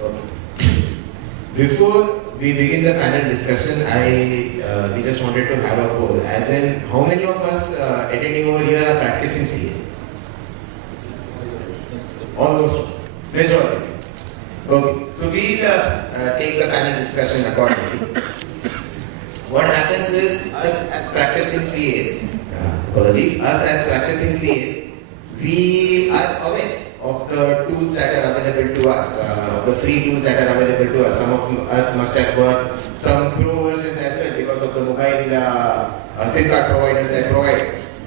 Okay. Before we begin the panel discussion, we just wanted to have a poll. As in, how many of us attending over here are practicing CAs? Almost majority. Okay. So we'll take the panel discussion accordingly. What happens is, us as practicing CAs, us as practicing CAs, we are aware of the tools that are available to us, the free tools that are available to us. Some of us must have got some pro versions as well because of the mobile SIM card providers that provide us.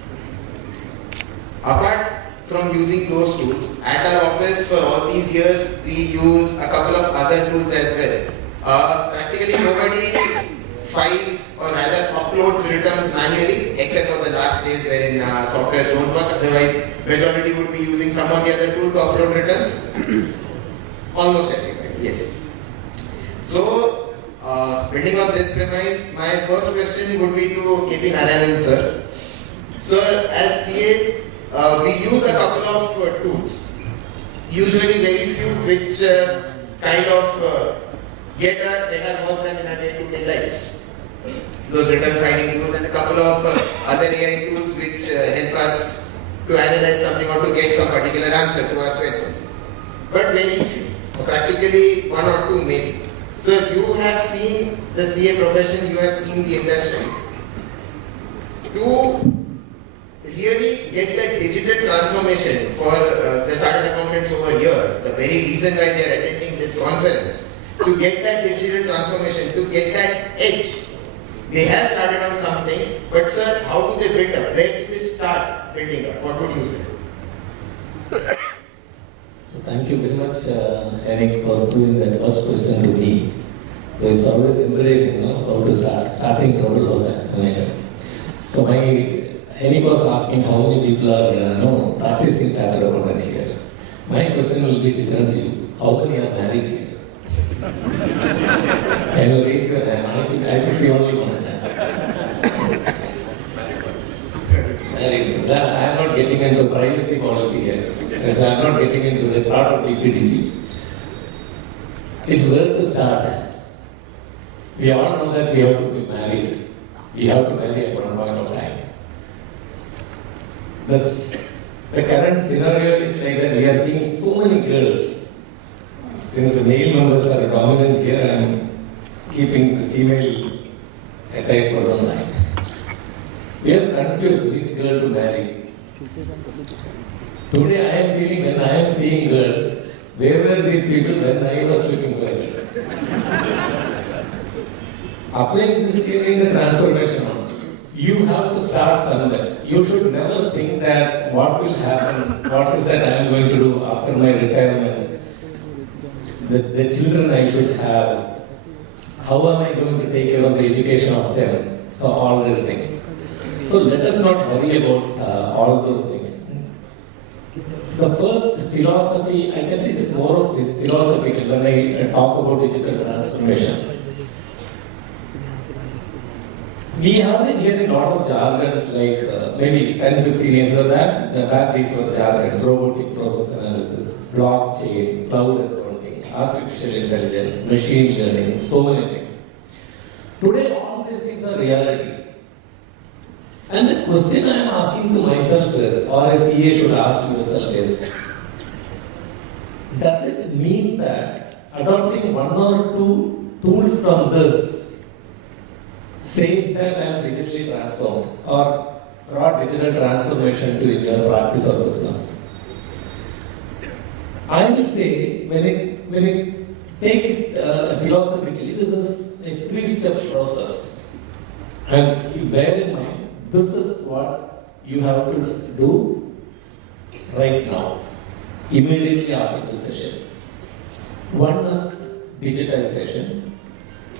Apart from using those tools, at our office for all these years, we use a couple of other tools as well. Practically nobody files or rather uploads returns manually, except for the last days wherein softwares don't work. Otherwise, majority would be using some or the other tool to upload returns. Almost everybody, yes. So, building on this premise, my first question would be to KP Narayanan sir. Sir, as CAs, we use a couple of tools. Usually very few which kind of get our work done in our day-to-day lives. Those return finding tools and a couple of other AI tools which help us to analyze something or to get some particular answer to our questions. But very few, practically one or two maybe. So you have seen the CA profession, you have seen the industry. To really get that digital transformation for the chartered accountants over here, the very reason why they are attending this conference, to get that digital transformation, to get that edge, they have started on something, but sir, how do they build up? Where did they start building up? What would you say? So thank you very much, Eric, for throwing that first question to me. So it's always embarrassing, how to start. Starting trouble was that information. So Eric was asking how many people are practicing chartered accountant here. My question will be different to you. How many are married here? Can you raise your hand? I could see only one hand. I am not getting into privacy policy here. So I am not getting into the thought of DPDP. It's where to start. We all know that we have to be married. We have to marry at one point of time. The current scenario is like that we are seeing so many girls. Since the male numbers are dominant here, I am keeping the female aside for some time. We are confused which girl to marry. Today I am feeling when I am seeing girls, where were these people when I was looking for a girl? Applying this theory in the transformation also. You have to start somewhere. You should never think that what will happen, what is that I am going to do after my retirement. The children I should have, how am I going to take care of the education of them? So all these things. So let us not worry about all those things. The first philosophy, I guess it is more of this philosophical when I talk about digital transformation. We have been hearing a lot of jargons like maybe 10-15 years back these were jargons, robotic process analysis, blockchain, cloud accounting, artificial intelligence, machine learning, so many things. Today all these things are reality. And the question I am asking to myself is, or a CA should ask yourself is, does it mean that adopting one or two tools from this says that I am digitally transformed or brought digital transformation to your practice or business? I will say, when it take it philosophically, this is a three-step process. And you bear in mind, this is what you have to do right now, immediately after this session. One is digitization.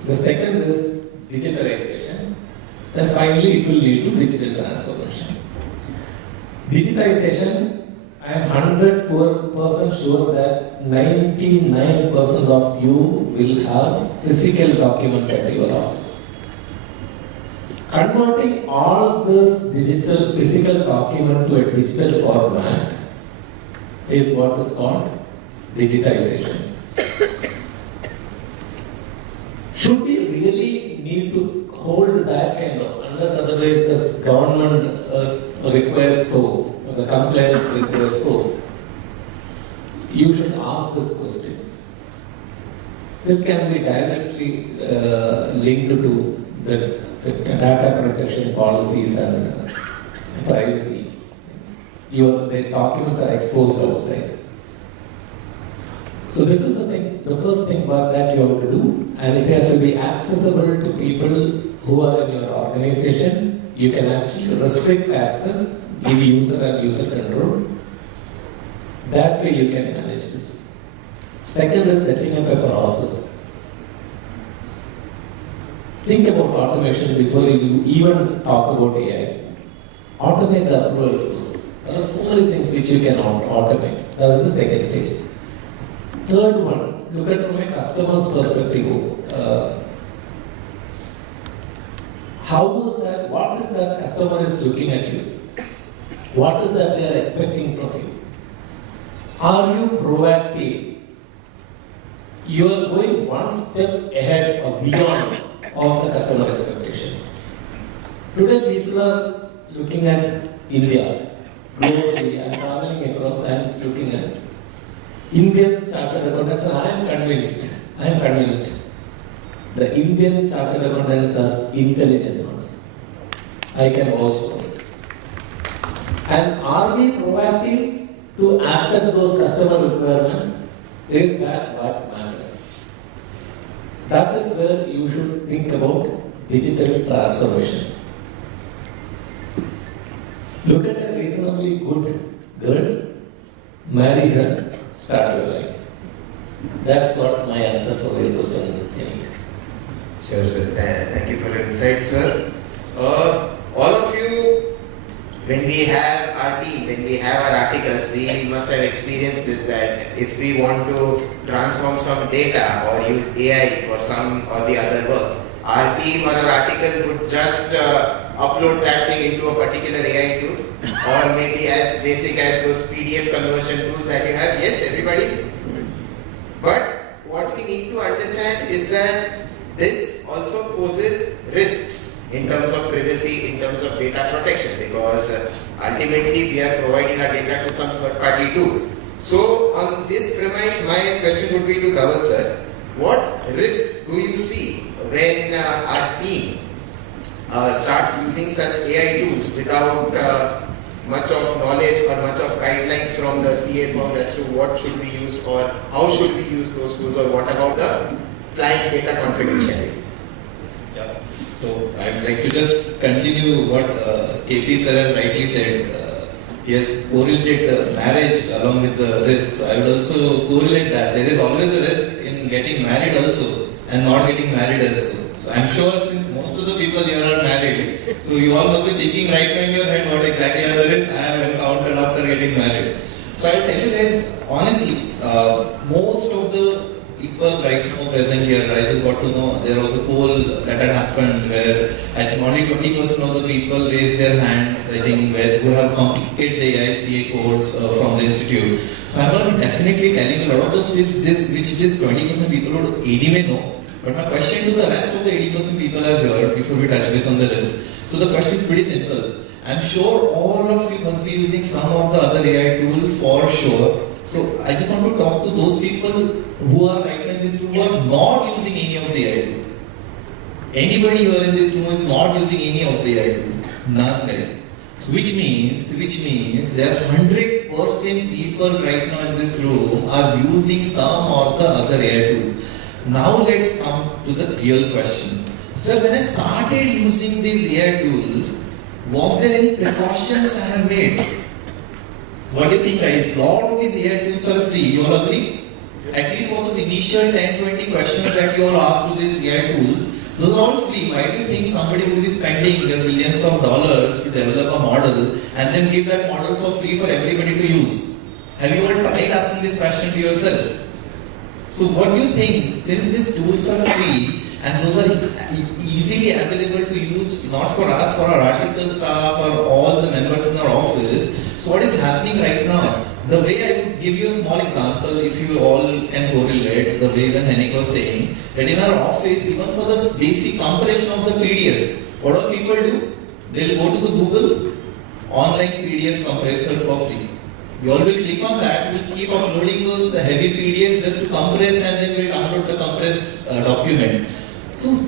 The second is digitalization. Then finally it will lead to digital transformation. Digitization, I am 100% sure that 99% of you will have physical documents at your office. Converting all this digital physical document to a digital format is what is called digitization. Should we really need to hold that kind of, unless otherwise the government requires so, the compliance requires so? You should ask this question. This can be directly linked to the data protection policies and privacy. The documents are exposed outside. So this is the thing, the first thing that you have to do, and it has to be accessible to people who are in your organization. You can actually restrict access, give user and user control. That way you can manage this. Second is setting up a process. Think about automation before you even talk about AI. Automate the approval flows. There are so many things which you can automate. That's the second stage. Third one, look at from a customer's perspective. What is that customer is looking at you? What is that they are expecting from you? Are you proactive? You are going one step ahead or beyond of the customer expectation. Today people are looking at India. Globally, I am traveling across, I am looking at Indian chartered accountants, and I am convinced, the Indian chartered accountants are intelligent ones. I can vouch for it. And are we proactive to accept those customer requirements? Is that what matters? That is where you should think about digital transformation. Look at a reasonably good girl, marry her, start your life. That's what my answer for your question, Yannick. Sure, sir. Thank you for your insight, sir. All of you, when we have our team, when we have our articles, we must have experienced this, that if we want to transform some data or use AI for some or the other work, our team or our article would just upload that thing into a particular AI tool, or maybe as basic as those PDF conversion tools that you have. Yes, everybody? But what we need to understand is that this also poses risks in terms of privacy, in terms of data protection, because ultimately we are providing our data to some third party too. So on this premise, my question would be to Dhaval sir, what risk do you see when our team starts using such AI tools without much of knowledge or much of guidelines from the CA firm as to what should be used or how should we use those tools, or what about the client data confidentiality? Yeah. So I would like to just continue what KP sir has rightly said. He has correlated marriage along with the risks. I would also correlate that there is always a risk in getting married also and not getting married also. So I'm sure since most of the people here are married, so you all must be thinking right now in your head what exactly are the risks I have encountered after getting married. So I'll tell you guys honestly, most of the people right now present here, I just got to know there was a poll that had happened where I think only 20% of the people raised their hands, I think, who have completed the AICA course from the institute. So I'm going to be definitely telling you a lot of those tips which this 20% people would anyway know. But my question to the rest of the 80% people are here before we touch base on the risk. So the question is pretty simple. I'm sure all of you must be using some of the other AI tool for sure. So I just want to talk to those people who are right now in this room who are not using any of the AI tool. Anybody here in this room is not using any of the AI tool? None, guys. So which means there are 100% people right now in this room are using some or the other AI tool. Now let's come to the real question. So when I started using this AI tool, was there any precautions I have made? What do you think, guys? A lot of these AI tools are free. You all agree? At least for those initial 10-20 questions that you all asked to these AI tools, those are all free. Why do you think somebody would be spending their millions of dollars to develop a model and then give that model for free for everybody to use? Have you all tried asking this question to yourself? So what do you think, since these tools are free and those are easily available to use, not for us, for our article staff or all the members in our office, so what is happening right now? The way I would give you a small example, if you all can correlate, the way when Henrik was saying, that in our office, even for the basic compression of the PDF, what do people do? They'll go to the Google online PDF compressor for free. You all will click on that, we'll keep uploading those heavy PDFs just to compress and then we'll download the compressed document. So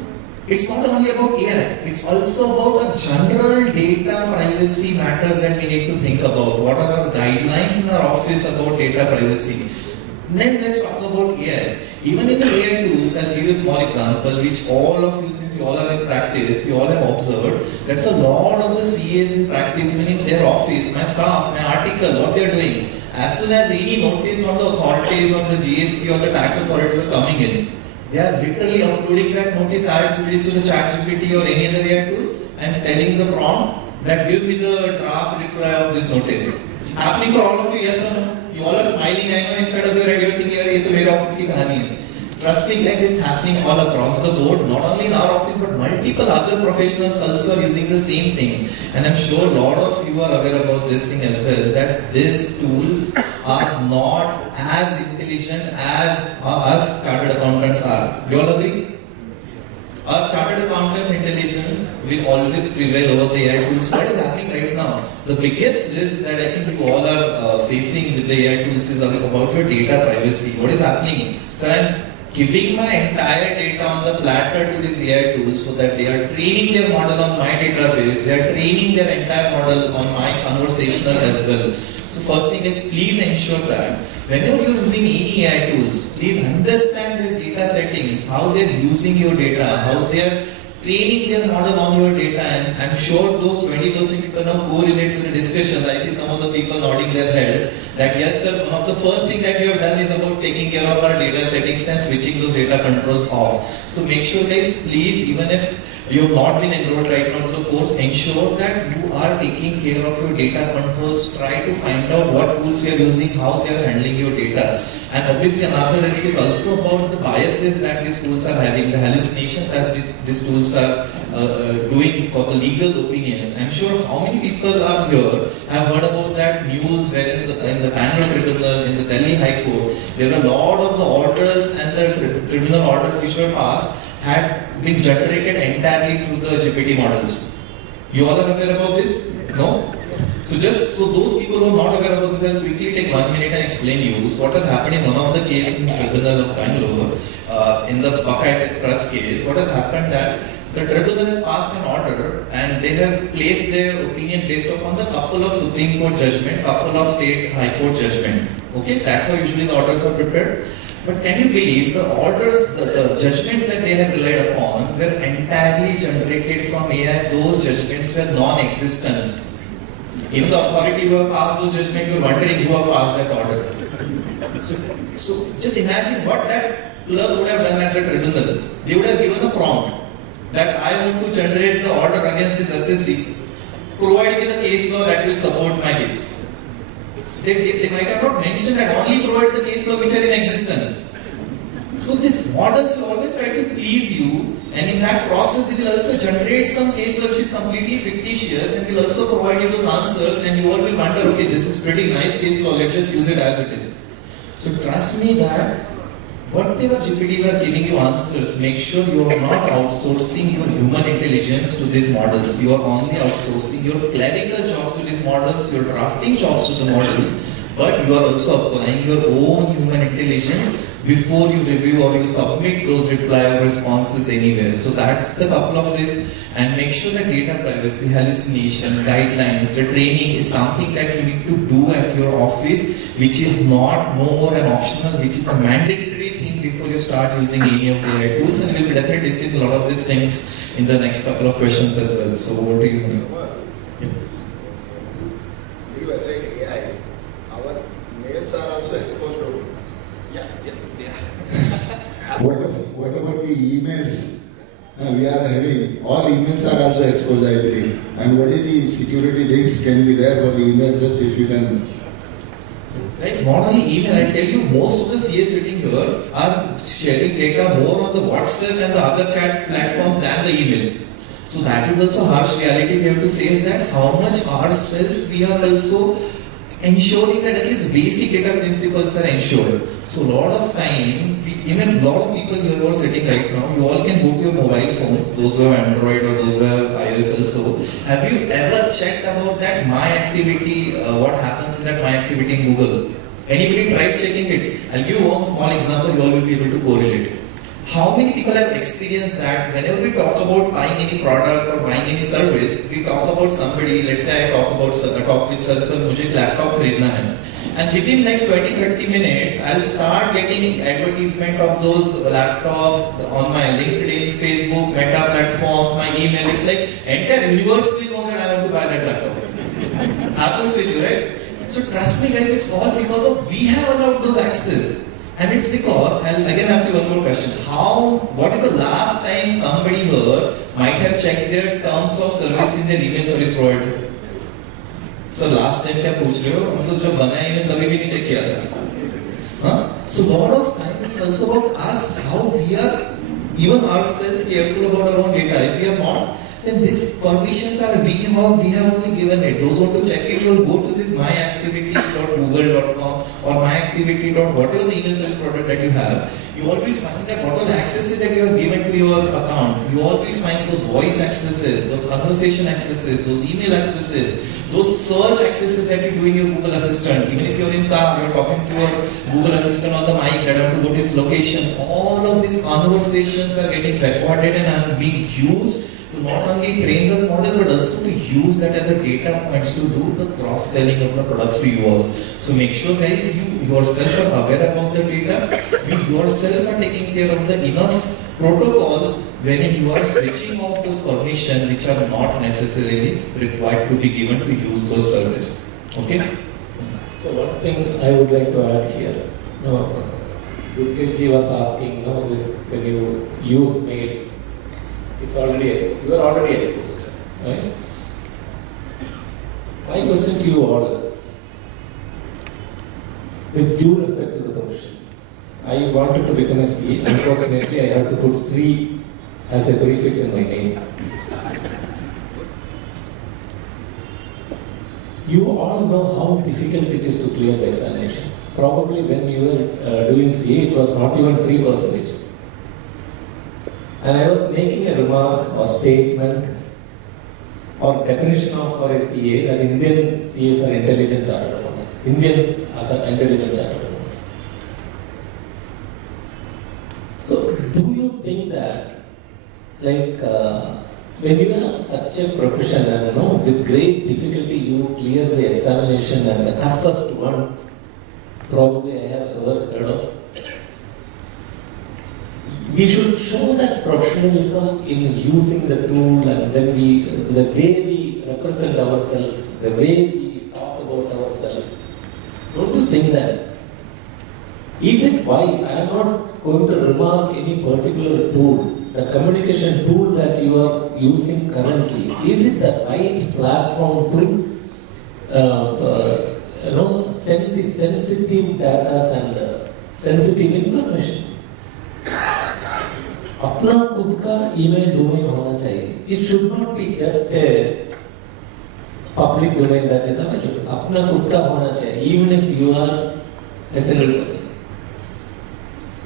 it's not only about AI, it's also about a general data privacy matters that we need to think about. What are our guidelines in our office about data privacy? Then let's talk about AI. Even in the AI tools, I'll give you a small example which all of you, since you all are in practice, you all have observed, that's a lot of the CAs in practice, even in their office, my staff, my article, what they're doing. As soon as any notice from the authorities or the GST or the tax authorities are coming in, they are literally uploading that notice as it is to the ChatGPT or any other AI tool and telling the prompt that give me the draft reply of this notice. Happening for all of you, yes or no? You all are smiling, I know inside of your head you're thinking, ये तो मेरे office की कहानी है. Trust me, like it's happening all across the board, not only in our office but multiple other professionals also are using the same thing. And I'm sure a lot of you are aware about this thing as well, that these tools are not as intelligent as us chartered accountants are. You all agree? Our chartered accountants' intelligence will always prevail over the AI tools. What is happening right now? The biggest risk that I think you all are facing with the AI tools is about your data privacy. What is happening? So I'm giving my entire data on the platter to these AI tools so that they are training their model on my database, they are training their entire model on my conversational as well. So first thing is, please ensure that whenever you're using any AI tools, please understand their data settings, how they're using your data, how they're training their model on your data, and I'm sure those 20% people now correlate to the discussions. I see some of the people nodding their head that yes sir, one of the first thing that you have done is about taking care of our data settings and switching those data controls off. So make sure guys, please, even if you have not been enrolled right now to the course, ensure that you are taking care of your data controls. Try to find out what tools you are using, how they are handling your data. And obviously another risk is also about the biases that these tools are having, the hallucination that these tools are doing for the legal opinions. I'm sure how many people are here have heard about that news where in the Bangalore Tribunal, in the Delhi High Court, there were a lot of the orders and the tribunal orders which were passed had been generated entirely through the GPT models. You all are aware about this? No? So just so those people who are not aware about this, I'll quickly take 1 minute and explain you. So what has happened in one of the cases in the Tribunal of Bangalore, in the Bucket Trust case, what has happened that the tribunal has passed an order and they have placed their opinion based upon the couple of Supreme Court judgment, couple of state High Court judgment. Okay, that's how usually the orders are prepared. But can you believe the orders, the judgments that they have relied upon were entirely generated from AI? Those judgments were non-existent. Even the authority who have passed those judgments, you are wondering who have passed that order. So just imagine what that clerk would have done at the tribunal. They would have given a prompt that I want to generate the order against this assessee. Provide me the case law that will support my case. They might have not mentioned that only provide the case law which are in existence. So these models will always try to please you, and in that process they will also generate some case law which is completely fictitious and will also provide you those answers, and you all will wonder, okay, this is pretty nice case law, let's just use it as it is. So trust me that whatever GPTs are giving you answers, make sure you are not outsourcing your human intelligence to these models. You are only outsourcing your clerical jobs to these models, your drafting jobs to the models, but you are also applying your own human intelligence before you review or you submit those reply or responses anywhere. So that's the couple of risks, and make sure that data privacy, hallucination, guidelines, the training is something that you need to do at your office, which is not no more an optional, which is a mandatory thing before you start using any of the AI tools. And we will definitely discuss a lot of these things in the next couple of questions as well. So what do you think? Yes. You were saying AI. Our mails are also exposed to it. Yeah. What about the emails we are having? All emails are also exposed, I believe. And what is the security things can be there for the emails? Just if you can. Guys, not only email, I tell you, most of the CAs sitting here are sharing data more on the WhatsApp and the other chat platforms than the email. So that is also harsh reality we have to face, that how much ourselves we are also ensuring that at least basic data principles are ensured. So a lot of time, even a lot of people here who are sitting right now, you all can go to your mobile phones, those who have Android or those who have iOS also. Have you ever checked about that My Activity, what happens in that My Activity in Google? Anybody tried checking it? I'll give you one small example, you all will be able to correlate. How many people have experienced that whenever we talk about buying any product or buying any service, we talk about somebody, let's say I talk with sir, मुझे एक laptop खरीदना है. And within next 20-30 minutes, I'll start getting advertisement of those laptops on my LinkedIn, Facebook, Meta platforms, my email. It's like entire universe will know that I want to buy that laptop. Happens with you, right? So trust me guys, it's all because of we have allowed those access. And it's because, I'll again ask you one more question. What is the last time somebody here might have checked their terms of service in their email service provider? So last time क्या पूछ रहे हो? हम तो जब बनाए इन्हें कभी भी नहीं चेक किया था. So lot of time it's also about us, how we are even ourselves careful about our own data. If we are not, then these permissions are we have only given it. Those who want to check it will go to this myactivity.google.com or myactivity.whatever the email service product that you have. You all will find that what all accesses that you have given to your account, you all will find those voice accesses, those conversation accesses, those email accesses, those search accesses that you do in your Google Assistant. Even if you're in car, you're talking to your Google Assistant on the mic that I have to go to this location. All of these conversations are getting recorded and are being used to not only train this model but also to use that as a data points to do the cross-selling of the products to you all. So make sure guys you yourself are aware about the data, you yourself are taking care of the enough protocols wherein you are switching off those permissions which are not necessarily required to be given to use those services. Okay? So one thing I would like to add here. Gurkirji was asking, this when you use mail, it's already exposed. You are already exposed, right? My question to you all is, with due respect to the profession, I wanted to become a CA. Unfortunately, I have to put Sri as a prefix in my name. You all know how difficult it is to clear the examination. Probably when you were doing CA, it was not even 3%. And I was making a remark or statement or definition of for a CA that Indian CAs are intelligent chartered accountants. Indian as an intelligent chartered accountants. So, do you think that, when you have such a profession and with great difficulty you clear the examination and the toughest one probably I have ever heard of, we should show that professionalism in using the tool and then the way we represent ourselves, the way we talk about ourselves. Don't you think that? Is it wise? I am not going to remark any particular tool. The communication tool that you are using currently, is it the right platform to send the sensitive data and sensitive information? अपना खुद का email domain होना चाहिए. It should not be just a public domain that is available. अपना खुद का होना चाहिए, even if you are a single person.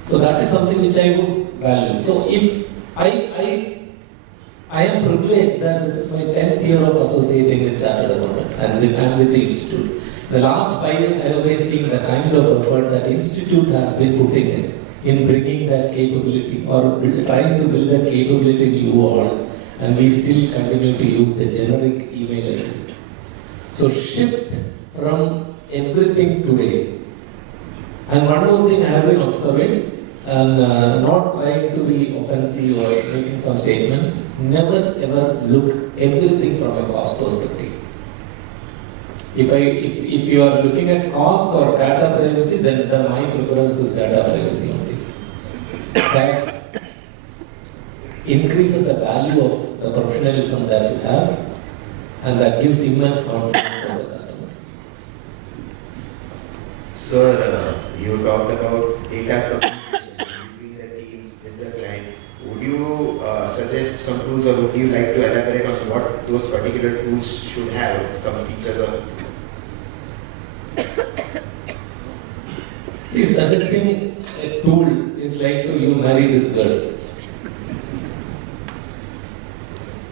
So that is something which I would value. So if I am privileged that this is my 10th year of associating with chartered accountants and with the institute. The last 5 years I have been seeing the kind of effort that institute has been putting in bringing that capability or trying to build that capability in you all, and we still continue to use the generic email address. So shift from everything today. And one more thing I have been observing, and not trying to be offensive or making some statement, never ever look everything from a cost perspective. If you are looking at cost or data privacy, then my preference is data privacy only. That increases the value of the professionalism that you have, and that gives immense confidence to the customer. Sir, you talked about data communication between the teams with the client. Would you suggest some tools, or would you like to elaborate on what those particular tools should have, some features of? See, suggesting a tool is like to you marry this girl.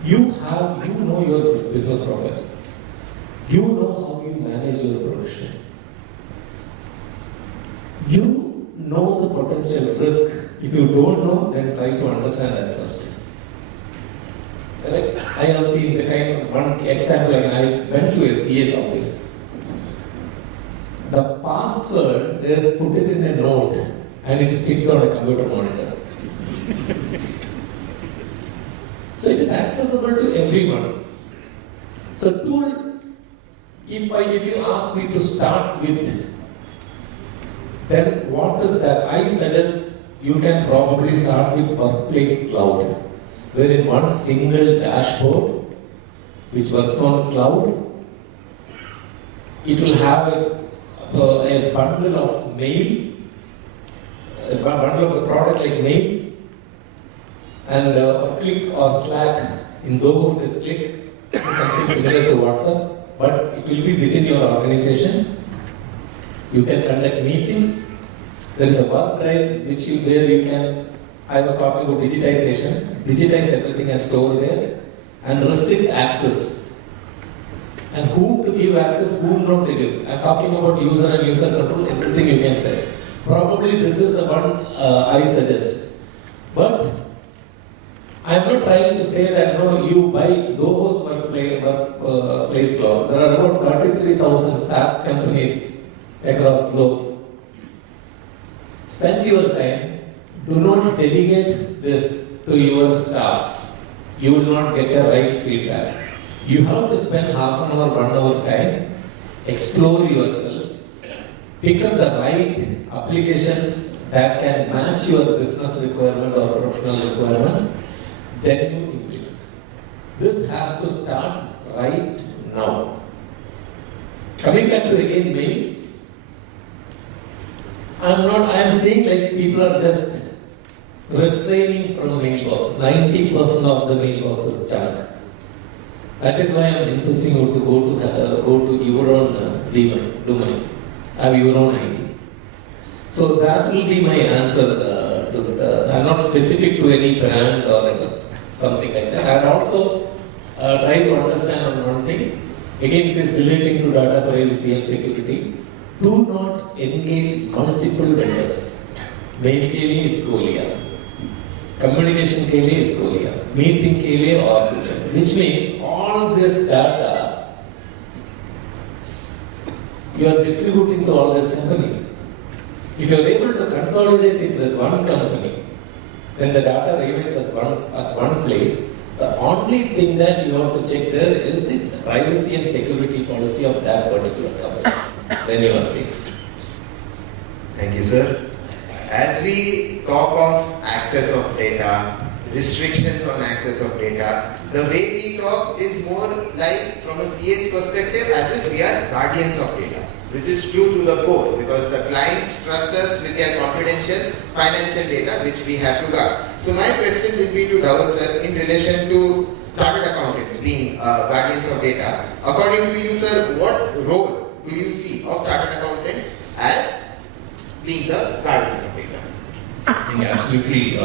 You know your business profile. You know how you manage your profession. You know the potential risk. If you don't know, then try to understand that first. Correct? I have seen the kind of one example, like I went to a CS office. The password is put it in a note and it is sticked on a computer monitor. So it is accessible to everyone. So tool, if you ask me to start with, then what is that? I suggest you can probably start with Workplace Cloud, where in one single dashboard, which works on cloud, it will have a bundle of mail, a bundle of the product like mails, and Click or Slack. In Zoho, it is Click, something similar to WhatsApp, but it will be within your organization. You can conduct meetings. There is a work drive where you can, I was talking about digitization, digitize everything and store there, and restrict access. And whom to give access, whom not to give. I'm talking about user and user control, everything you can say. Probably this is the one I suggest. But I'm not trying to say that no, you buy Zoho's Workplace Cloud. There are about 33,000 SaaS companies across globe. Spend your time. Do not delegate this to your staff. You will not get the right feedback. You have to spend half an hour, 1 hour time, explore yourself, pick up the right applications that can match your business requirement or professional requirement, then you implement. This has to start right now. Coming back to again mail, I am saying like people are just restraining from mailboxes. 90% of the mailbox is junk. That is why I am insisting you to go to your own domain, have your own ID. So that will be my answer I'm not specific to any brand or something like that. And also try to understand on one thing. Again, it is relating to data privacy and security. Do not engage multiple vendors. Mail के लिए इसको लिया, communication के लिए इसको लिया, meeting के लिए और कुछ, which means all this data you are distributing to all these companies. If you are able to consolidate it with one company, then the data remains at one place. The only thing that you have to check there is the privacy and security policy of that particular company. Then you are safe. Thank you, sir. As we talk of access of data, restrictions on access of data, the way we talk is more like from a CS perspective as if we are guardians of data, which is true to the core because the clients trust us with their confidential financial data which we have to guard. So my question will be to Dhaval sir in relation to chartered accountants being guardians of data. According to you, sir, what role do you see of chartered accountants as being the guardians of data? I think absolutely,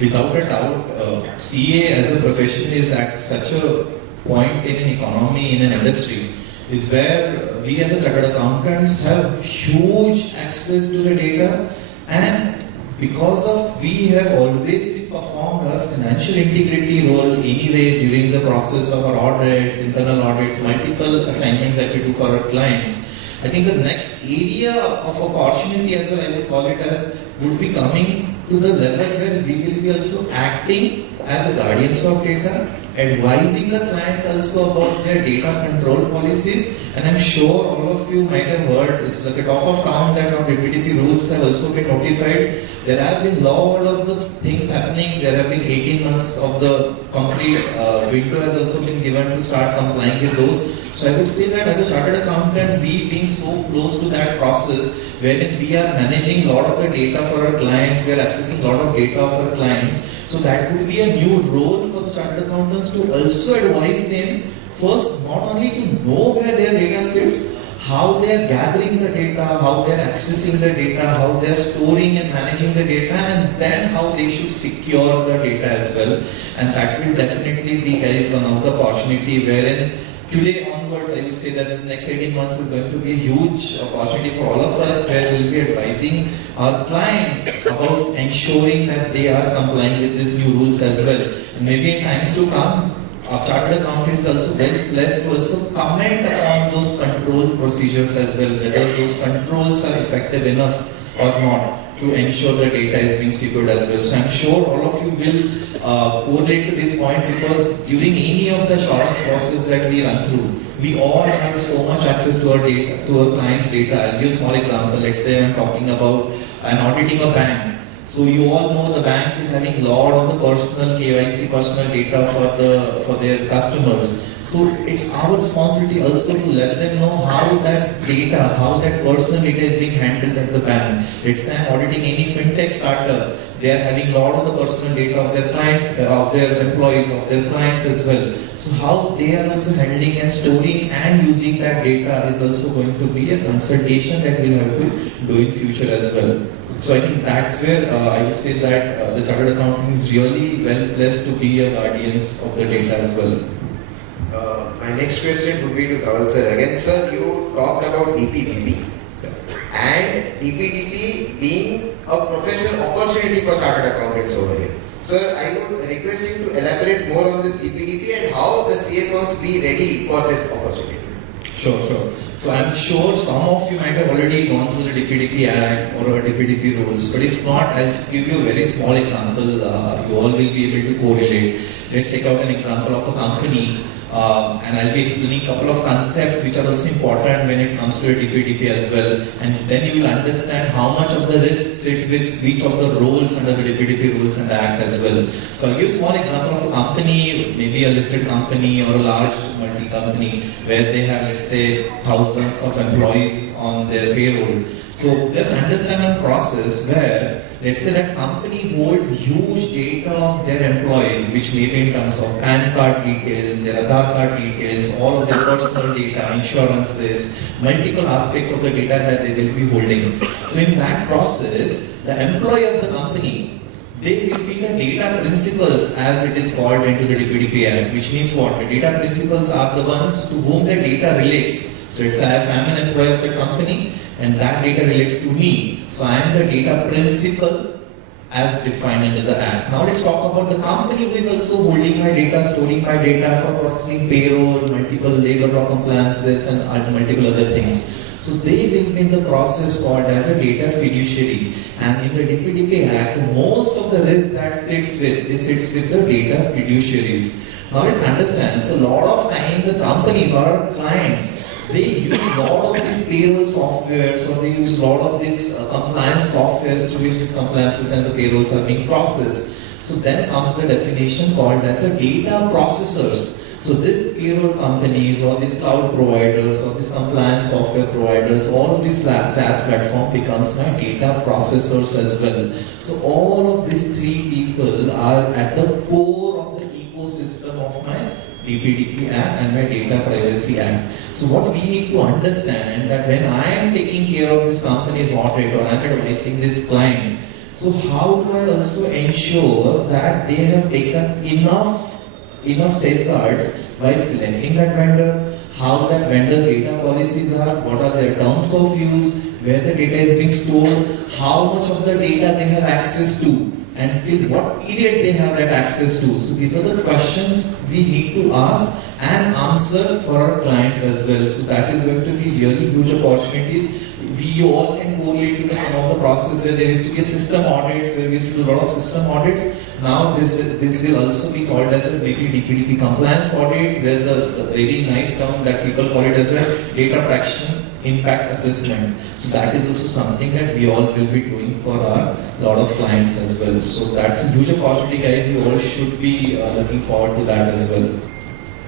without a doubt, CA as a profession is at such a point in an economy, in an industry, is where we as a chartered accountants have huge access to the data, and because of we have always performed our financial integrity role anyway during the process of our audits, internal audits, multiple assignments that we do for our clients. I think the next area of opportunity as well, I would call it as, would be coming to the level where we will be also acting as a guardians of data, advising the client also about their data control policies. And I'm sure all of you might have heard, it's like a talk of town that our BPDP rules have also been notified. There have been lot of the things happening. There have been 18 months of the complete window has also been given to start complying with those. So I would say that as a chartered accountant, we being so close to that process, wherein we are managing a lot of the data for our clients, we are accessing a lot of data of our clients. So that would be a new role for the chartered accountants to also advise them, first not only to know where their data sits, how they are gathering the data, how they are accessing the data, how they are storing and managing the data, and then how they should secure the data as well. And that will definitely be, guys, one of the opportunity wherein today onwards, I would say that the next 18 months is going to be a huge opportunity for all of us, where we'll be advising our clients about ensuring that they are complying with these new rules as well. And maybe in times to come, a chartered accountant is also well blessed to also comment on those control procedures as well, whether those controls are effective enough or not to ensure the data is being secured as well. So I'm sure all of you will correlate to this point, because during any of the assurance process that we run through, we all have so much access to our data, to our clients' data. I'll give a small example. Let's say I'm talking about auditing a bank. So you all know the bank is having a lot of the personal KYC, personal data for their customers. So it's our responsibility also to let them know how that data, how that personal data is being handled at the bank. Let's say I'm auditing any fintech startup. They are having a lot of the personal data of their clients, of their employees, of their clients as well. So how they are also handling and storing and using that data is also going to be a consultation that we'll have to do in future as well. So I think that's where I would say that the chartered accountant is really well blessed to be a guardians of the data as well. My next question would be to Dhaval sir. Again, sir, you talked about DPDP. And DPDP being a professional opportunity for chartered accountants over here. Sir, I would request you to elaborate more on this DPDP and how the CFOs be ready for this opportunity. Sure. So I'm sure some of you might have already gone through the DPDP Act or DPDP rules, but if not, I'll just give you a very small example. You all will be able to correlate. Let's take out an example of a company, and I'll be explaining a couple of concepts which are also important when it comes to a DPDP as well, and then you will understand how much of the risks sit with each of the roles under the DPDP rules and the Act as well. So I'll give a small example of a company, maybe a listed company or a large multi-company, where they have, let's say, thousands of employees on their payroll. So just understand a process where, let's say, that company holds huge data of their employees, which may be in terms of PAN card details, their Aadhaar card details, all of their personal data, insurances, multiple aspects of the data that they will be holding. So in that process, the employee of the company, they will be the data principals, as it is called into the DPDP Act, which means what? The data principals are the ones to whom the data relates. So it's if I'm an employee of the company and that data relates to me. So I am the data principal as defined under the Act. Now let's talk about the company who is also holding my data, storing my data for processing payroll, multiple labor law compliances and multiple other things. So they will be in the process called as a data fiduciary. And in the DPDP Act, most of the risk that sits with the data fiduciaries. Now let's understand, it's a lot of time the companies or our clients, they use a lot of these payroll softwares, or they use a lot of these compliance softwares through which these compliances and the payrolls are being processed. So then comes the definition called as the data processors. So these payroll companies or these cloud providers or these compliance software providers, all of these SaaS platform becomes my data processors as well. So all of these three people are at the core of the ecosystem of my DPDP Act and my Data Privacy Act. So what we need to understand that when I am taking care of this company's audit or I am advising this client, so how do I also ensure that they have taken enough safeguards while selecting that vendor, how that vendor's data policies are, what are their terms of use, where the data is being stored, how much of the data they have access to, and till what period they have that access to. So these are the questions we need to ask and answer for our clients as well. So that is going to be really huge opportunities. We all can correlate to some of the process where there used to be a system audits, where we used to do a lot of system audits. Now this will also be called as a maybe DPDP compliance audit, where the very nice term that people call it as a data protection impact assessment. So that is also something that we all will be doing for our lot of clients as well. So that's a huge opportunity, guys. You all should be looking forward to that as well.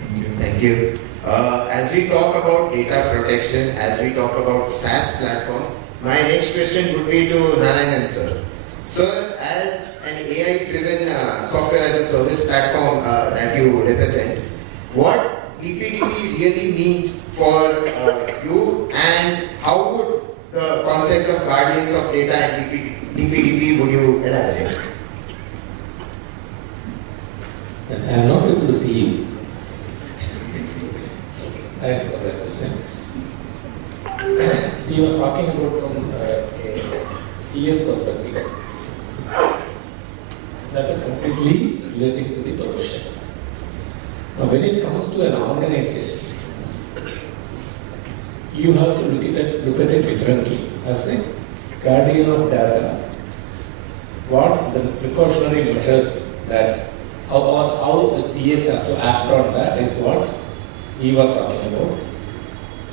Thank you. Thank you. As we talk about data protection, as we talk about SaaS platforms, my next question would be to Narayanan sir. Sir, as an AI-driven software as a service platform that you represent, what DPDP really means for you, and how would the concept of guardians of data and DPDP would you elaborate? I am not able to see you. Thanks for that question. He was talking about from a CS perspective. That is completely relating to the profession. Now, when it comes to an organization, you have to look at it differently. As a guardian of data, what the precautionary measures that how the CS has to act on that is what he was talking about.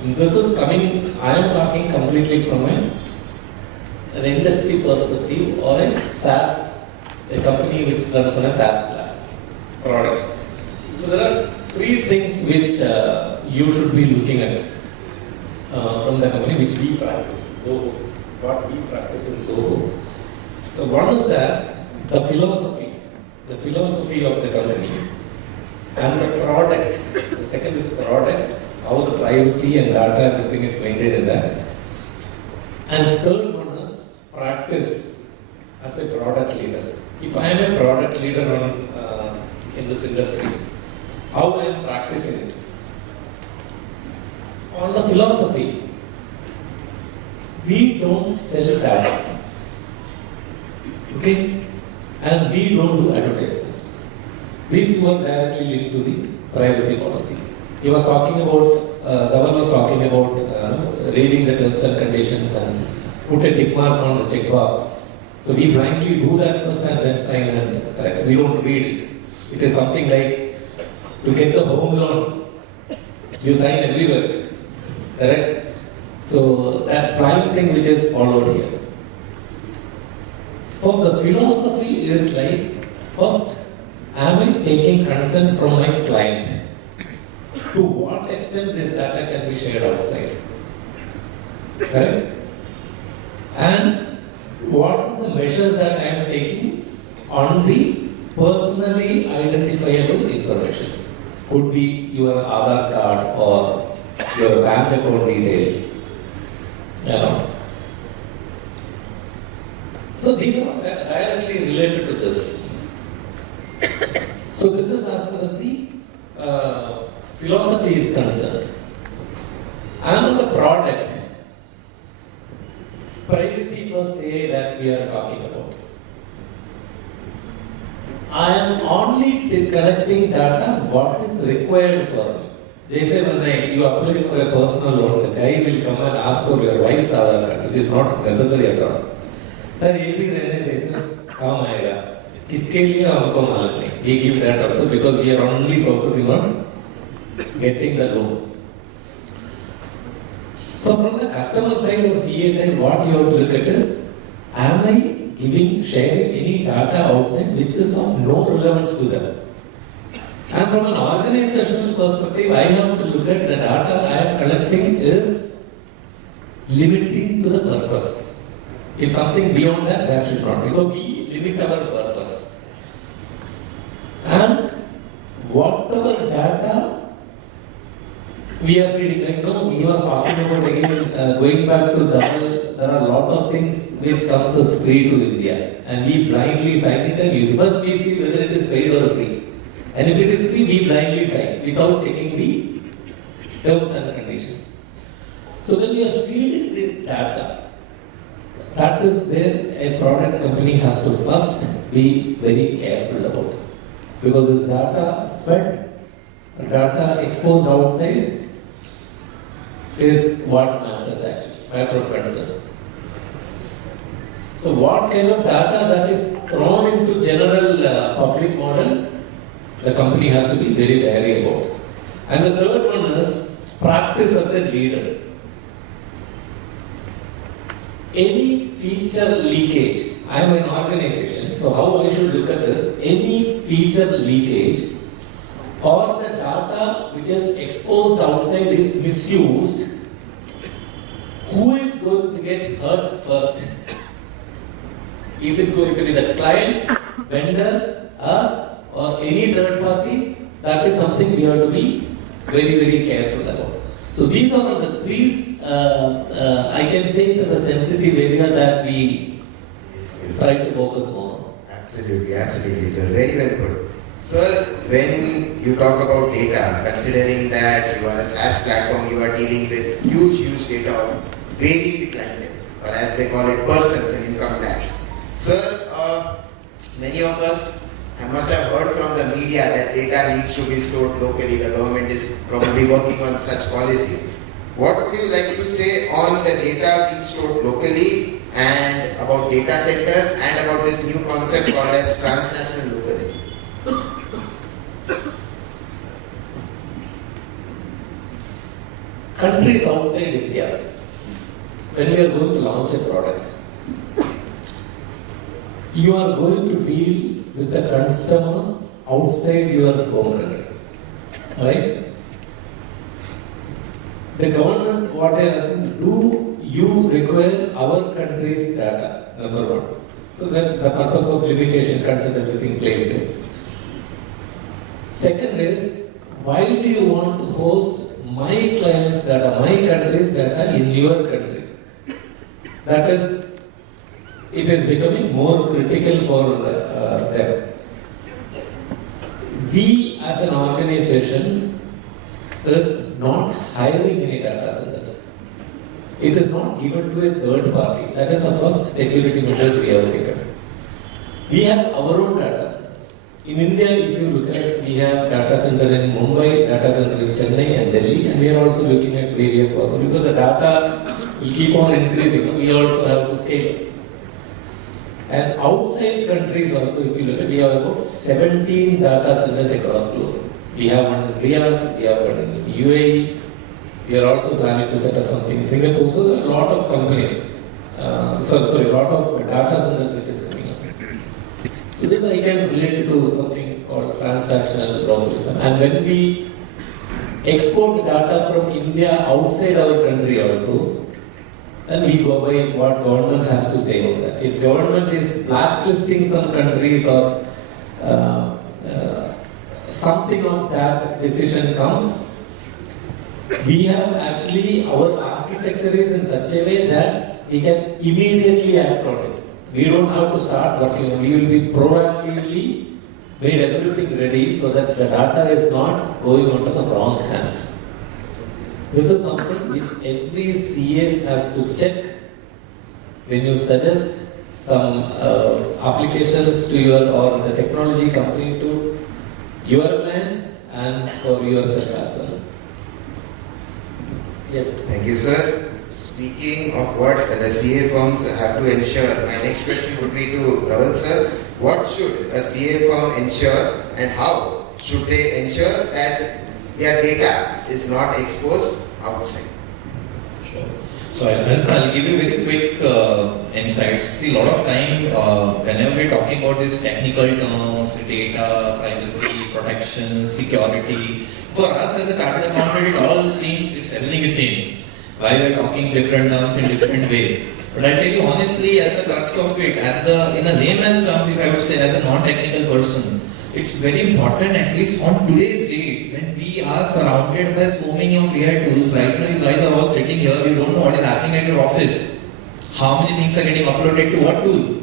And this is coming, I am talking completely from an industry perspective or a SaaS, a company which runs on a SaaS products. So there are three things which you should be looking at from the company which we practice. So what we practice in Zoho. So one is that the philosophy of the company and the product. The second is product, how the privacy and data everything is maintained in that. And third one is practice as a product leader. If I am a product leader in this industry, how I am practicing it? On the philosophy, we don't sell data. Okay? And we don't do advertisements. These two are directly linked to the privacy policy. He was talking about, Dhawan was talking about reading the terms and conditions and put a tick mark on the checkbox. So we blindly do that first and then sign and correct. We don't read it. It is something like to get the home loan, you sign everywhere. Correct? So that blind thing which is followed here. For the philosophy is like, first, am I taking consent from my client? To what extent this data can be shared outside? Correct? And what is the measures that I am taking on the personally identifiable information? Could be your Aadhaar card or your bank account details. You know. So these are directly related to this. So this is as far as the philosophy is concerned. And on the product, privacy first AI that we are talking about. I am only collecting data what is required for me. They say when you apply for a personal loan, the guy will come and ask for your wife's Aadhaar card, which is not necessary at all. Sir, ये भी रहने दे इसमें काम आएगा. किसके लिए हमको मालूम नहीं. We give that also because we are only focusing on getting the loan. So from the customer side or CA side, what you have to look at is, am I sharing any data outside which is of no relevance to them? And from an organizational perspective, I have to look at the data I am collecting is limiting to the purpose. If something beyond that, that should not be. So we limit our purpose. And whatever data we are reading, like he was talking about again, going back to that, there are a lot of things which comes as free to India. And we blindly sign it and use it. First we see whether it is paid or free. And if it is free, we blindly sign without checking the terms and conditions. So when we are feeding this data, that is where a product company has to first be very careful about. Because this data fed, data exposed outside is what matters actually, my preference. So what kind of data that is thrown into general public model, the company has to be very wary about. And the third one is practice as a leader. Any feature leakage, I am an organization, so how I should look at this, any feature leakage or the data which is exposed outside is misused, who is going to get hurt first? Is it going to be the client, vendor, us, or any third party? That is something we have to be very, very careful about. So these are I can say it is a sensitive area that we try to focus on. Absolutely, absolutely, sir. Very well put. Sir, when you talk about data, considering that you are a SaaS platform, you are dealing with huge data of varied clientele, or as they call it, persons in income tax. Sir, many of us must have heard from the media that data needs to be stored locally. The government is probably working on such policies. What would you like to say on the data being stored locally and about data centers and about this new concept called as transnational localism? Countries outside India, when we are going to launch a product, you are going to deal with the customers outside your home country, right? The government, what they are asking, do you require our country's data, number one. So then the purpose of limitation concept, everything plays there. Second is, why do you want to host my client's data, my country's data in your country? That is, it is becoming more critical for them. We as an organization is not hiring any data centers. It is not given to a third party. That is the first security measures we have taken. We have our own data centers. In India, if you look at, we have data center in Mumbai, data center in Chennai and Delhi, and we are also looking at various also because the data will keep on increasing. We also have to scale. And outside countries also, if you look at, we have about 17 data centers across the globe. We have one in Riyadh, we have one in UAE. We are also planning to set up something in Singapore. So there are a lot of companies, a lot of data centers which is coming up. So this I can relate to something called transactional localism. And when we export data from India outside our country also, then we go by what government has to say on that. If government is blacklisting some countries or something of that decision comes, we have actually, our architecture is in such a way that we can immediately act on it. We don't have to start working on it. We will be proactively made everything ready so that the data is not going onto the wrong hands. This is something which every CS has to check when you suggest some applications to your or the technology company to your client and for yourself as well. Yes. Thank you, sir. Speaking of what the CA firms have to ensure, my next question would be to Dhaval sir. What should a CA firm ensure and how should they ensure that their data is not exposed outside? Sure. So I'll give you very quick insights. See, a lot of time whenever we're talking about these technical terms, data, privacy, protection, security, for us as a chartered accountant, it all seems it's everything is same. Why we're talking different terms in different ways. But I'll tell you honestly, at the crux of it, in a layman's term, if I would say, as a non-technical person, it's very important, at least on today's date, when we are surrounded by so many of AI tools. Right now, you guys are all sitting here, you don't know what is happening at your office. How many things are getting uploaded to what tool?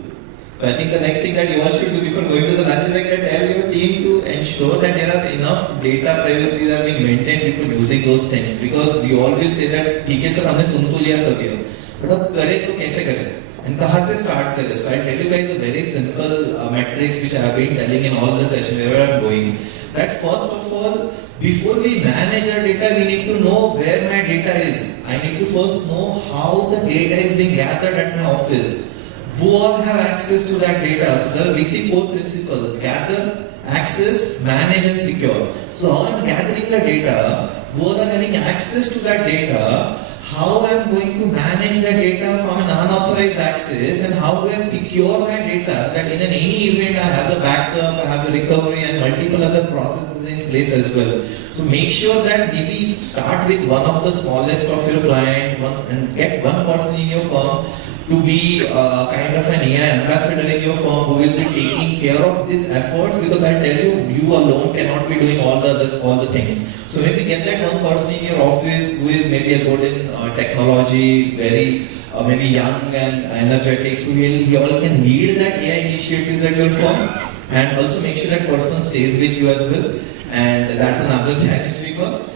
So I think the next thing that you all should do before going to the lunch break is tell your team to ensure that there are enough data privacies are being maintained before using those things. Because you all will say that, ठीक है sir, हमने सुन तो लिया सब ये, but अब करें तो कैसे करें? And कहाँ से start करें? So I'll tell you guys a very simple metrics which I have been telling in all the sessions wherever I'm going. That first of all, before we manage our data, we need to know where my data is. I need to first know how the data is being gathered at my office. Who all have access to that data? So there are basically 4 principles: gather, access, manage and secure. So how I'm gathering the data, who all are having access to that data, how I'm going to manage that data from an unauthorized access, and how do I secure my data that in any event I have the backup, I have the recovery and multiple other processes in place as well. So make sure that maybe start with one of the smallest of your client and get one person in your firm to be kind of an AI ambassador in your firm who will be taking care of these efforts, because I tell you, you alone cannot be doing all the things. So maybe get that one person in your office who is maybe a good in technology, very maybe young and energetic, so he all can lead that AI initiatives at your firm, and also make sure that person stays with you as well. And that's another challenge because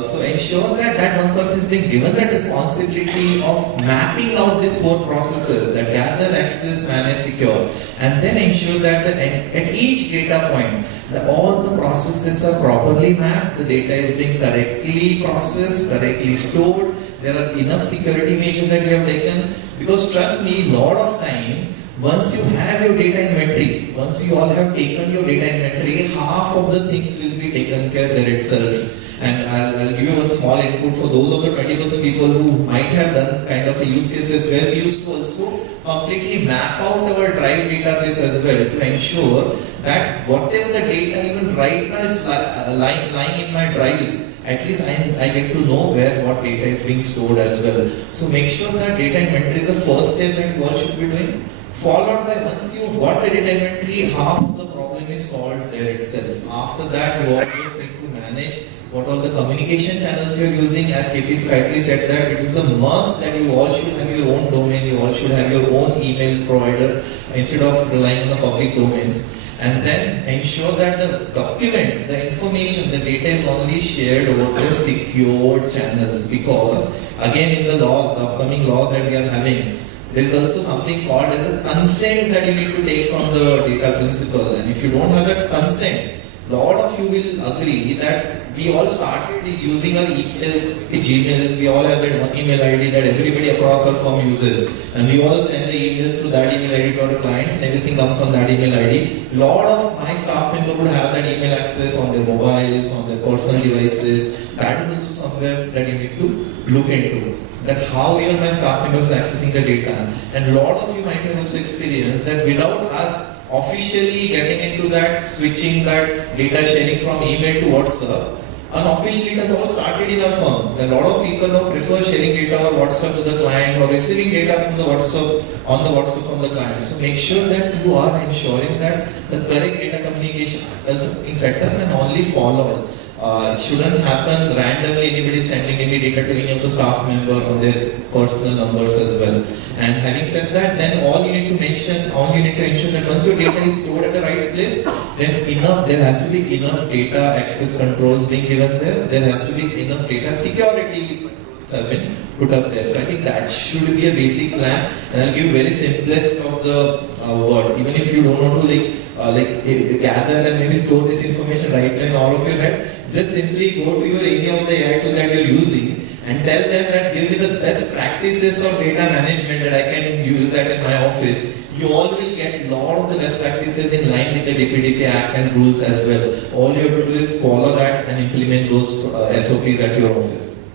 so ensure that that one person is being given that responsibility of mapping out these 4 processes, that gather, access, manage, secure, and then ensure that at each data point, all the processes are properly mapped, the data is being correctly processed, correctly stored, there are enough security measures that we have taken, because trust me, lot of time, once you have your data inventory, once you all have taken your data inventory, half of the things will be taken care there itself. And I'll give you one small input for those of the 20% people who might have done kind of a use cases where we used to also completely map out our drive database as well to ensure that whatever the data even right now is lying in my drives, at least I get to know where what data is being stored as well. So make sure that data inventory is the first step that you all should be doing. Followed by, once you got the data inventory, half of the problem is solved there itself. After that, you always need to manage what all the communication channels you are using. As KP rightly said, that it is a must that you all should have your own domain, you all should have your own emails provider instead of relying on the public domains. And then ensure that the documents, the information, the data is only shared over the secured channels, because again in the laws, the upcoming laws that we are having, there is also something called as a consent that you need to take from the data principal. And if you don't have a consent, a lot of you will agree that we all started using our emails, Gmails, we all have that one email ID that everybody across our firm uses. And we all send the emails to that email ID to our clients, and everything comes on that email ID. A lot of my staff members would have that email access on their mobiles, on their personal devices. That is also somewhere that you need to look into. That how even my staff members are accessing the data. And a lot of you might have also experienced that without us officially getting into that, switching that data sharing from email to WhatsApp, unofficially it has all started in our firm. A lot of people now prefer sharing data or WhatsApp to the client or receiving data from the WhatsApp, on the WhatsApp from the client. So make sure that you are ensuring that the correct data communication is being set up and only followed. It shouldn't happen randomly, anybody sending any data to any of the staff member on their personal numbers as well. And having said that, then all you need to ensure that once your data is stored at the right place, then there has to be enough data access controls being given there. There has to be enough data security have been put up there. So I think that should be a basic plan. And I'll give very simplest of the word. Even if you don't want to gather and maybe store this information right now in all of your head, just simply go to any of the AI tools that you're using and tell them that give me the best practices of data management that I can use that in my office. You all will get a lot of the best practices in line with the DPDP Act and rules as well. All you have to do is follow that and implement those SOPs at your office.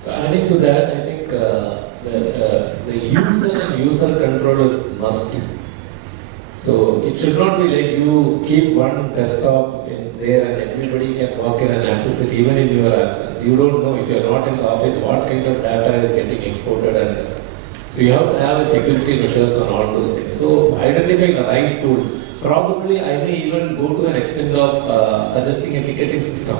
So adding to that, I think the user and user control is must. So it should not be like you keep one desktop in there and everybody can walk in and access it even in your absence. You don't know if you are not in the office what kind of data is getting exported, and so you have to have a security measures on all those things. So identify the right tool. Probably I may even go to an extent of suggesting a ticketing system.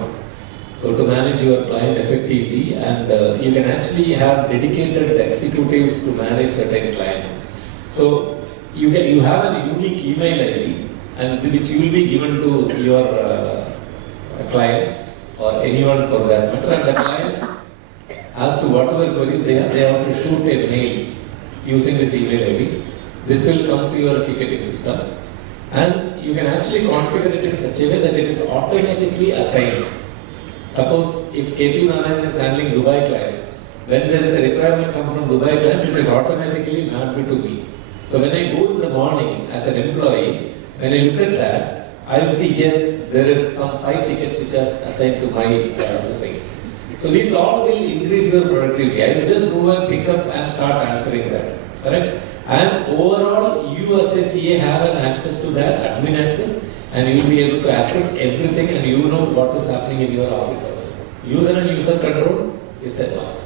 So to manage your client effectively, and you can actually have dedicated executives to manage certain clients. So you have a unique email ID and which you will be given to your clients or anyone for that matter, and the clients, as to whatever queries they have to shoot a mail using this email ID. This will come to your ticketing system, and you can actually configure it in such a way that it is automatically assigned. Suppose if KP Narayan is handling Dubai clients, when there is a requirement come from Dubai clients, it is automatically mapped to me. So when I go in the morning as an employee, when I look at that, I will see, yes, there is some 5 tickets which are assigned to my this thing. So these all will increase your productivity. I will just go and pick up and start answering that, correct? And overall, you as a CA have an access to that, admin access, and you will be able to access everything, and you know what is happening in your office also. User and user control is a must.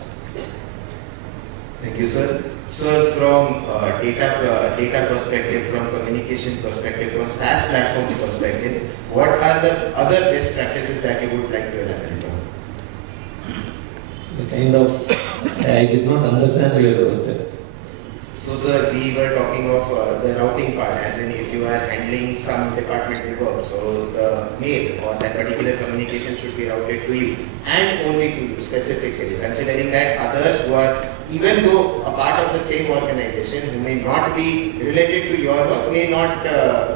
Thank you, sir. Sir, from data perspective, from communication perspective, from SaaS platforms perspective, what are the other best practices that you would like to elaborate on? I did not understand your question. So, sir, we were talking of the routing part, as in if you are handling some departmental work, so the mail or that particular communication should be routed to you and only to you specifically, considering that others who are, even though a part of the same organization, who may not be related to your work, may not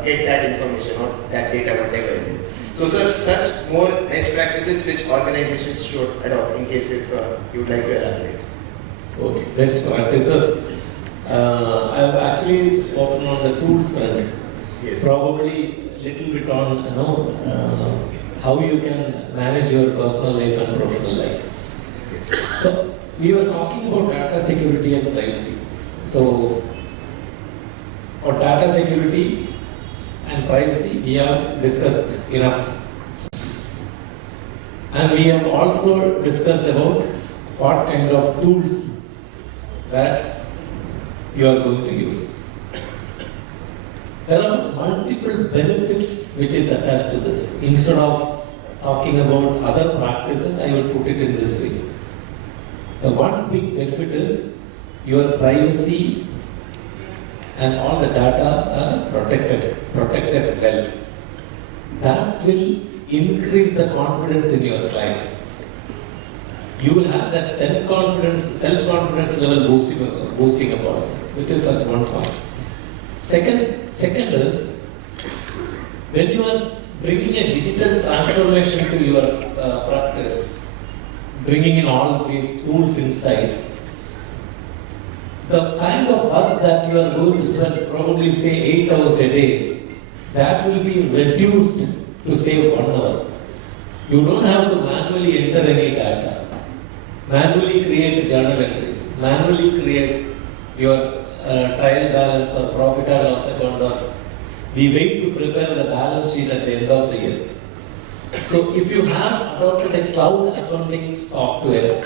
get that information or that data, whatever it is. So, sir, such more best practices which organizations should adopt, in case if you would like to elaborate. Okay, best practices. I've actually spoken on the tools front. Yes. Probably little bit on how you can manage your personal life and professional life. Yes. So we were talking about data security and privacy. So on data security and privacy, we have discussed enough. And we have also discussed about what kind of tools that you are going to use. There are multiple benefits which is attached to this. Instead of talking about other practices, I will put it in this way. The one big benefit is your privacy and all the data are protected well. That will increase the confidence in your clients. You will have that self-confidence level boosting up also, which is at one point. Second is, when you are bringing a digital transformation to your practice, bringing in all these tools inside, the kind of work that you are going to spend, probably say 8 hours a day, that will be reduced to say 1 hour. You don't have to manually enter any data, manually create journal entries, manually create your trial balance or profit and loss account, or we wait to prepare the balance sheet at the end of the year. So if you have adopted a cloud accounting software,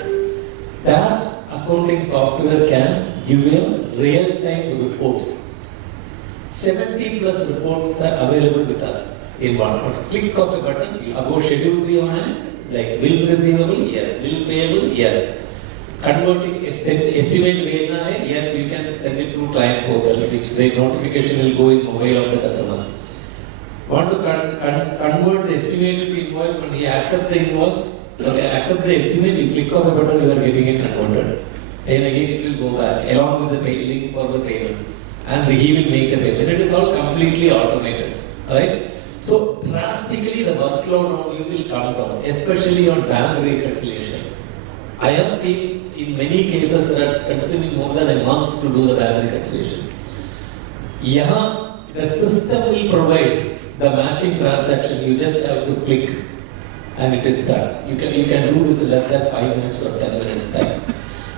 that accounting software can give you real-time reports. 70 plus reports are available with us in one click of a button. You go schedule 3 on hand, like bills receivable, yes. Bill payable, yes. Converting estimate bhejna hai, yes, you can send it through client portal, which the notification will go in mobile of the customer. Want to convert the estimate to invoice, when he accepts the invoice, accept the estimate, you click of a button, you are getting it converted. And again it will go back along with the link for the payment. And he will make the payment. It is all completely automated. Alright? So drastically the workload on you will come down, especially on bank reconciliation. I have seen in many cases that are consuming more than a month to do the bank reconciliation. Yahan, the system will provide the matching transaction, you just have to click and it is done. You can do this in less than 5 minutes or 10 minutes time.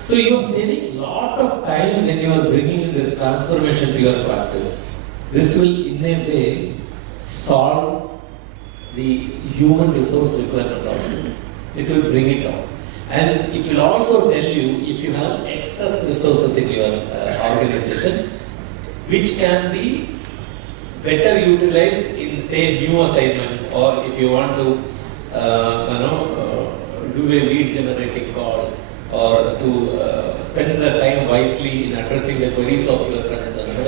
So you are saving a lot of time when you are bringing in this transformation to your practice. This will in a way solve the human resource requirement also. It will bring it down. And it will also tell you if you have excess resources in your organization, which can be better utilized in say new assignment, or if you want to do a lead generating call, or to spend the time wisely in addressing the queries of your customers.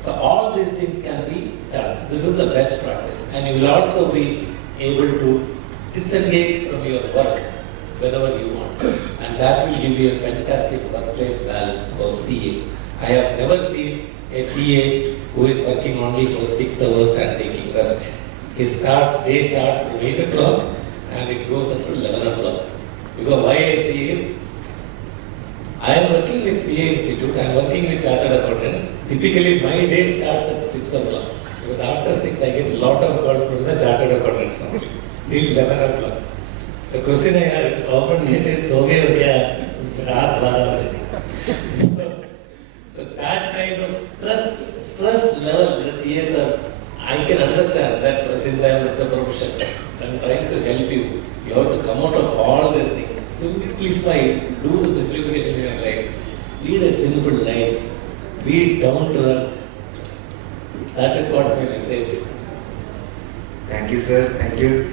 So all these things can be done. This is the best practice, and you will also be able to disengage from your work whenever you want, and that will give you a fantastic work-life balance for CA. I have never seen a CA who is working only for 6 hours and taking rest. His day starts at 8 o'clock and it goes up to 11 o'clock. Because why I say is, I am working with CA Institute, I am working with chartered accountants. Typically my day starts at 6 o'clock. Because after 6 I get a lot of calls from the chartered accountants only. Till 11 o'clock. The question I often get is, so that kind of stress level, the CSR, I can understand that since I am with the profession, I am trying to help you. You have to come out of all these things. simplify, do the simplification in your life. Lead a simple life. Be down to earth. That is what my message. Thank you, sir. Thank you.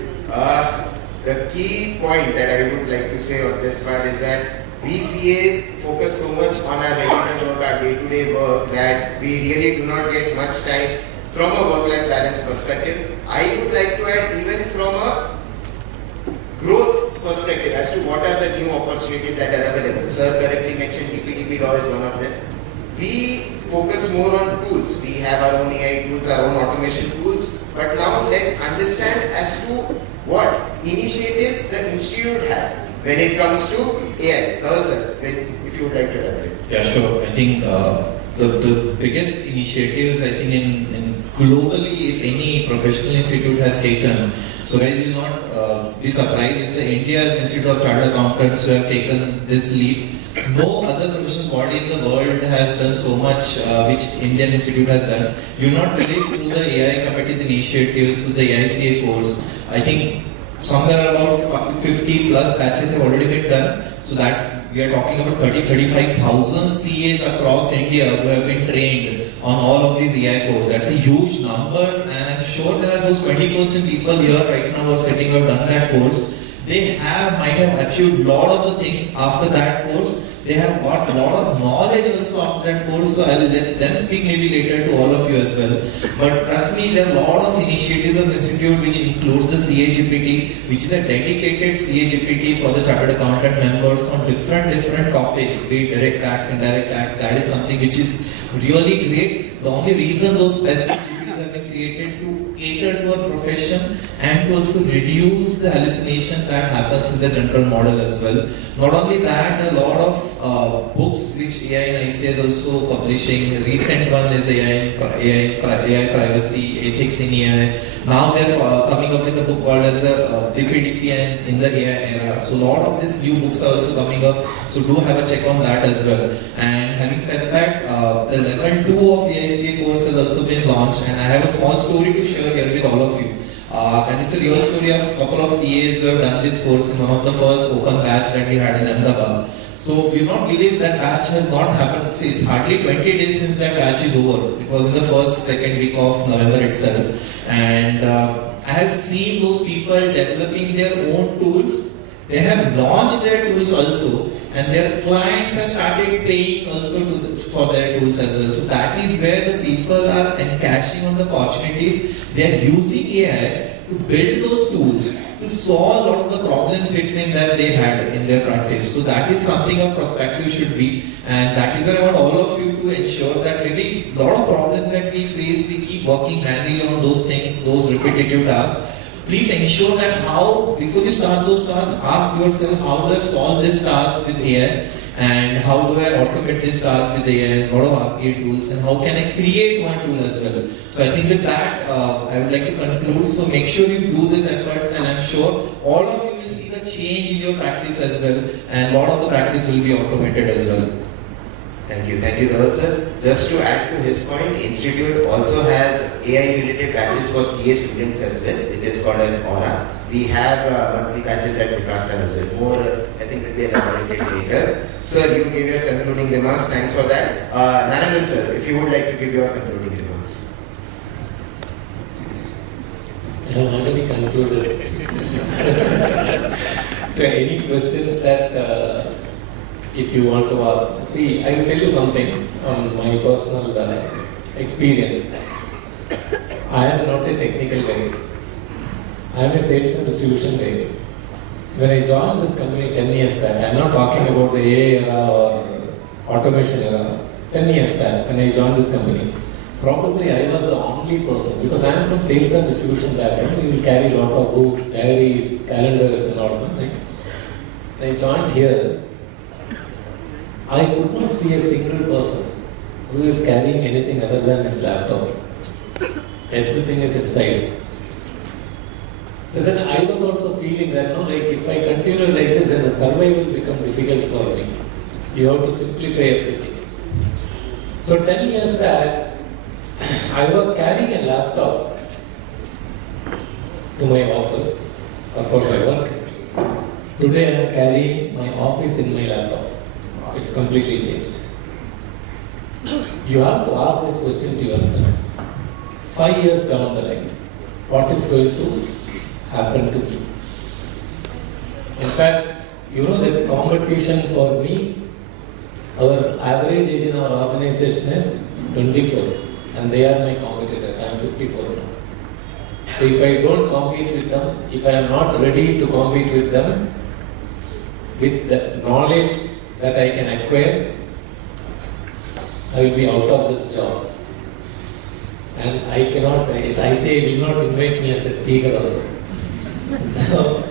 The key point that I would like to say on this part is that we CAs focus so much on our regular work, our day-to-day work, that we really do not get much time from a work-life balance perspective. I would like to add even from a growth perspective as to what are the new opportunities that are available. Sir correctly mentioned DPDP law is one of them. We focus more on tools. We have our own AI tools, our own automation tools. But now let's understand as to what initiatives the institute has when it comes to AI. Dhaval sir, if you would like to elaborate. Yeah, sure. I think the biggest initiatives, I think, in globally, if any professional institute has taken, so guys will not be surprised. It's India's Institute of Chartered Accountants who have taken this leap. No other professional body in the world has done so much which Indian Institute has done. You not believe through the AI committee's initiatives, through the AICA course. I think somewhere about 50 plus batches have already been done. So we are talking about 35,000 CAs across India who have been trained on all of these AI courses. That's a huge number, and I'm sure there are those 20% people here right now who are sitting who have done that course. They might have achieved a lot of the things after that course. They have got a lot of knowledge also after that course. So I'll let them speak maybe later to all of you as well. But trust me, there are a lot of initiatives of the institute which includes the CAGPT, which is a dedicated CAGPT for the chartered accountant members on different topics, be it direct tax, indirect tax. That is something which is really great. The only reason those specific GPTs have been created to cater to a profession and to also reduce the hallucination that happens in the general model as well. Not only that, a lot of books which AI and ICA is also publishing. Recent one is AI privacy, ethics in AI. Now they're coming up with a book called as the DPDP and in the AI era. So a lot of these new books are also coming up. So do have a check on that as well. And having said that, the level 2 of AICA course has also been launched, and I have a small story to share here with all of you. And it's a real story of a couple of CAs who have done this course in one of the first open batch that we had in Ahmedabad. So we not believe that batch has not happened. See, it's hardly 20 days since that batch is over. It was in the second week of November itself. And I have seen those people developing their own tools. They have launched their tools also, and their clients have started paying also for their tools as well. So that is where the people are encashing on the opportunities. They are using AI to build those tools to solve a lot of the problem statement that they had in their practice. So that is something a perspective should be, and that is where I want all of you to ensure that maybe a lot of problems that we face, we keep working handily on those things, those repetitive tasks. Please ensure that before you start those tasks, ask yourself, how do I solve this task with AI? And how do I automate this task with AI and a lot of RPA tools, and how can I create one tool as well? So I think with that, I would like to conclude. So make sure you do these efforts, and I'm sure all of you will see the change in your practice as well, and a lot of the practice will be automated as well. Thank you, Dhaval sir. Just to add to his point, Institute also has AI-related batches for CA students as well. It is called as Aura. We have monthly batches at Vikasa as well. More, I think, will be elaborated later. Sir, you gave your concluding remarks. Thanks for that. Narayan sir, if you would like to give your concluding remarks. I have already concluded. So any questions that if you want to ask, see, I will tell you something on my personal experience. I am not a technical guy. I am a sales and distribution guy. So when I joined this company 10 years back, I am not talking about the AI era or automation era. 10 years back, when I joined this company, probably I was the only person, because I am from sales and distribution background. We will carry a lot of books, diaries, calendars and all that. Right? When I joined here, I could not see a single person who is carrying anything other than his laptop. Everything is inside. So then I was also feeling that, if I continue like this, then the survival will become difficult for me. You have to simplify everything. So 10 years back, I was carrying a laptop to my office or for my work. Today I am carrying my office in my laptop. It's completely changed. You have to ask this question to yourself. 5 years down the line, what is going to happen to me? In fact, you know that competition for me, our average age in our organization is 24 and they are my competitors. I am 54 now. So if I don't compete with them, if I am not ready to compete with them, with the knowledge that I can acquire, I will be out of this job. And I cannot, as I say, will not invite me as a speaker also. So,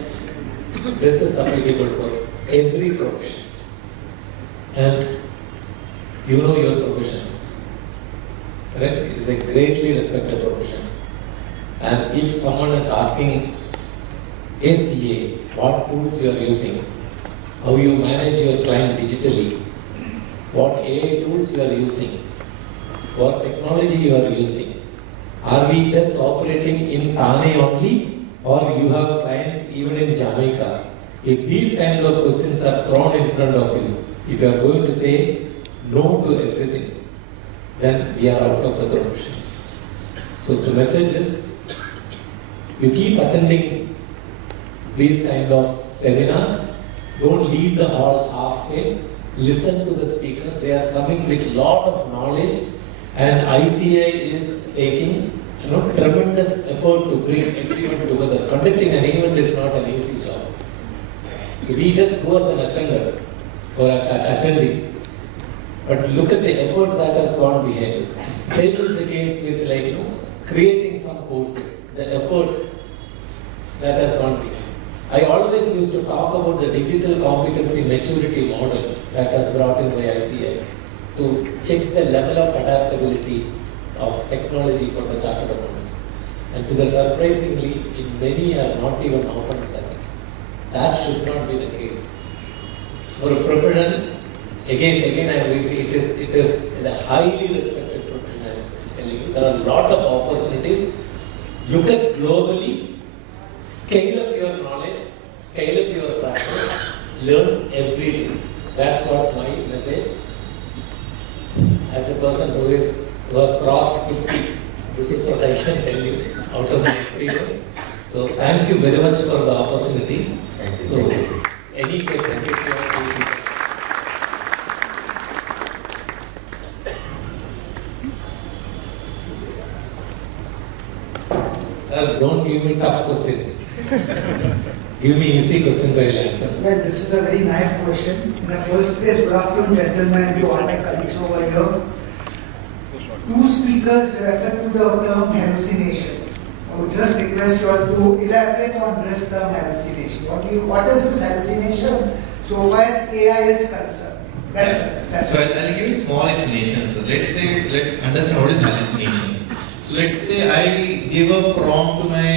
this is applicable for every profession. And you know your profession. Right? It's a greatly respected profession. And if someone is asking ACA, what tools you are using, how you manage your client digitally, what AI tools you are using, what technology you are using, are we just operating in Thane only, or you have clients even in Jamaica? If these kind of questions are thrown in front of you, if you are going to say no to everything, then we are out of the profession. So the message is, you keep attending these kind of seminars, don't leave the hall halfway, listen to the speakers, they are coming with lot of knowledge, and ICI is taking tremendous effort to bring everyone together. Conducting an event is not an easy job. So we just go as an attender or attending. But look at the effort that has gone behind this. Same is the case with creating some courses. The effort that has gone behind. I always used to talk about the digital competency maturity model that has brought in by ICI to check the level of adaptability of technology for the chartered accountants. And to the surprisingly, in many are not even open to that. That should not be the case. For a profession, again I will say it is a highly respected profession. I am telling you, there are a lot of opportunities. Look at globally, scale up your knowledge, scale up your practice, learn everything. That's what my message. As a person who has crossed 50, this is what I can tell you out of my experience. So thank you very much for the opportunity. So any questions if you want to Sir, don't give me tough questions. Give me easy questions, I will answer. Well, this is a very naive question. In the first place, good afternoon, gentlemen, and to all my colleagues over here. Two speakers refer to the term hallucination. I would just request you all to elaborate on this term hallucination. What is this hallucination so far as AI is concerned? That's So I'll give you small explanations. Let's understand what is hallucination. So let's say I give a prompt to my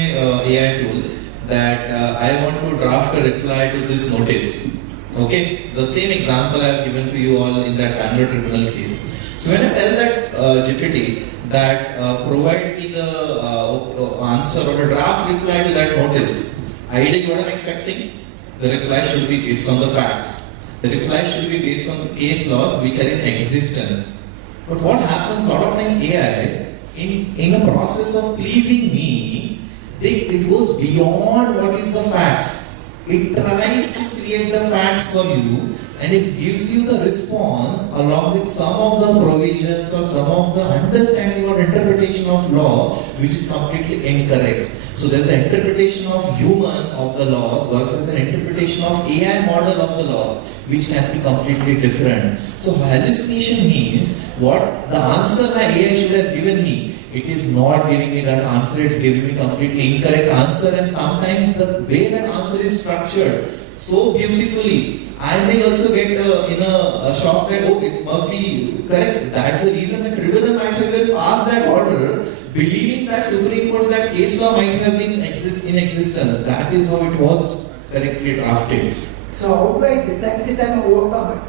AI tool that I want to draft a reply to this notice. Okay, the same example I have given to you all in that Bangalore tribunal case. So when I tell that GPT that provide me the answer or a draft reply to that notice, ideally what I'm expecting, the reply should be based on the facts. The reply should be based on the case laws which are in existence. But what happens a lot of time AI, in a process of pleasing me, it goes beyond what is the facts. It tries to create the facts for you and it gives you the response along with some of the provisions or some of the understanding or interpretation of law which is completely incorrect. So there's an interpretation of human of the laws versus an interpretation of AI model of the laws which can be completely different. So hallucination means what the answer my AI should have given me, it is not giving me that answer, it's giving me completely incorrect answer, and sometimes the way that answer is structured so beautifully, I may also get in a shock that, oh, it must be correct. That's the reason the tribunal might have even passed that order, believing that Supreme Court's that case law might have been in existence. That is how it was correctly drafted. So how do I detect it and overcome it?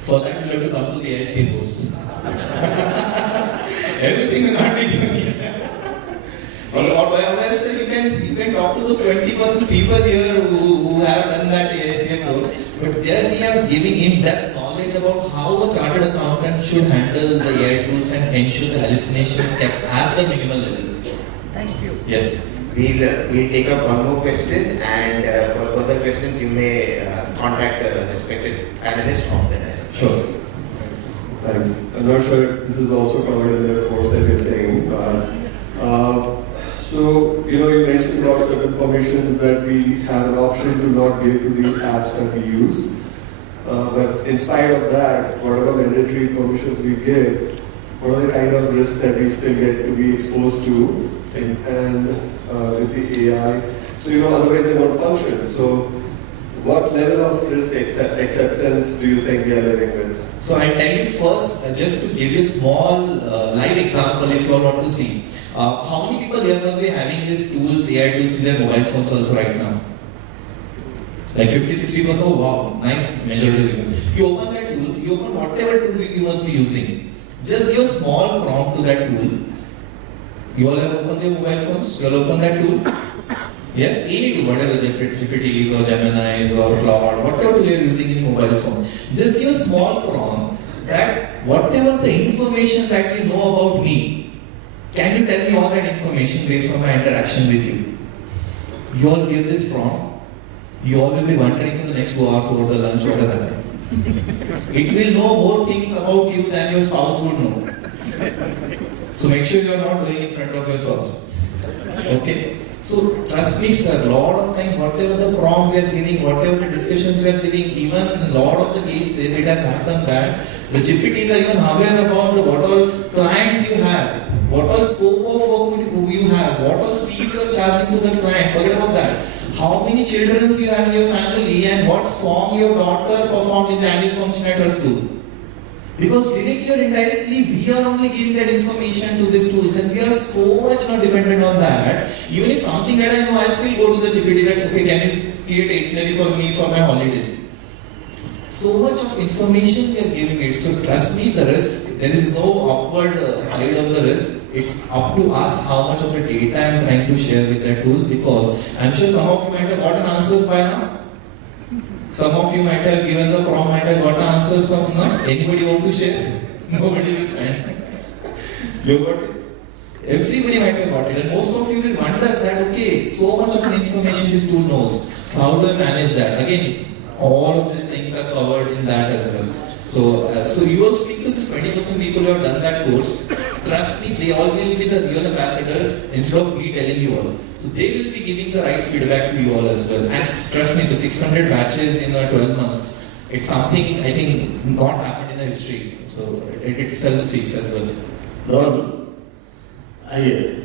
For that, you have to come to the ICA course. Everything will not be given here. Or else you can You can talk to those 20% people here who have done that AICF course. But there we are giving in-depth knowledge about how a chartered accountant should handle the AI tools and ensure the hallucinations kept at the minimal level. Thank you. Yes. We'll take up one more question, and for further questions you may contact the respective panelist of the desk. Sure. Thanks. I'm not sure if this is also covered in the course that you're saying, but so you mentioned about certain permissions that we have an option to not give to the apps that we use. But in spite of that, whatever mandatory permissions we give, what are the kind of risks that we still get to be exposed to, and with the AI? So otherwise they won't function. So what level of risk acceptance do you think we are living with? So I tell you first, just to give you a small live example if you all want to see. How many people here must be having these tools, AI tools in their mobile phones also right now? Like 50-60%, oh wow, nice majority. You open that tool, you open whatever tool you must be using. Just give a small prompt to that tool. You all have opened your mobile phones, you all open that tool. Yes, any tool, whatever GPT is or Gemini is or Claude, whatever tool you are using in your mobile phone. Just give a small prompt that whatever the information that you know about me, can you tell me all that information based on my interaction with you? You all give this prompt, you all will be wondering for the next 2 hours over the lunch what has happened. It will know more things about you than your spouse would know. So make sure you are not doing in front of your spouse. Okay? So trust me sir, lot of time whatever the prompt we are giving, whatever the discussions we are giving, even a lot of the cases it has happened that the GPTs are even aware about what all clients you have, what all scope of work you have, what all fees you are charging to the client, forget about that. How many children you have in your family and what song your daughter performed in the annual function at her school. Because directly or indirectly, we are only giving that information to these tools and we are so much not dependent on that. Even if something that I know, I'll still go to the GPT that, okay, can you create itinerary for me for my holidays? So much of information we are giving it. So trust me, the risk, there is no upward side of the risk. It's up to us how much of the data I'm trying to share with that tool, because I'm sure some of you might have gotten answers by now. Some of you might have given the prompt, might have got answers from now. Anybody want to share? Nobody will stand. You got it? Everybody might have got it. And most of you will wonder that, okay, so much of the information this tool knows. So how do I manage that? Again, all of these things are covered in that as well. So you will speak to this 20% people who have done that course. Trust me, they all will be the real ambassadors instead of me telling you all. So they will be giving the right feedback to you all as well. And trust me, the 600 batches in 12 months, it's something I think not happened in the history. So it itself speaks as well.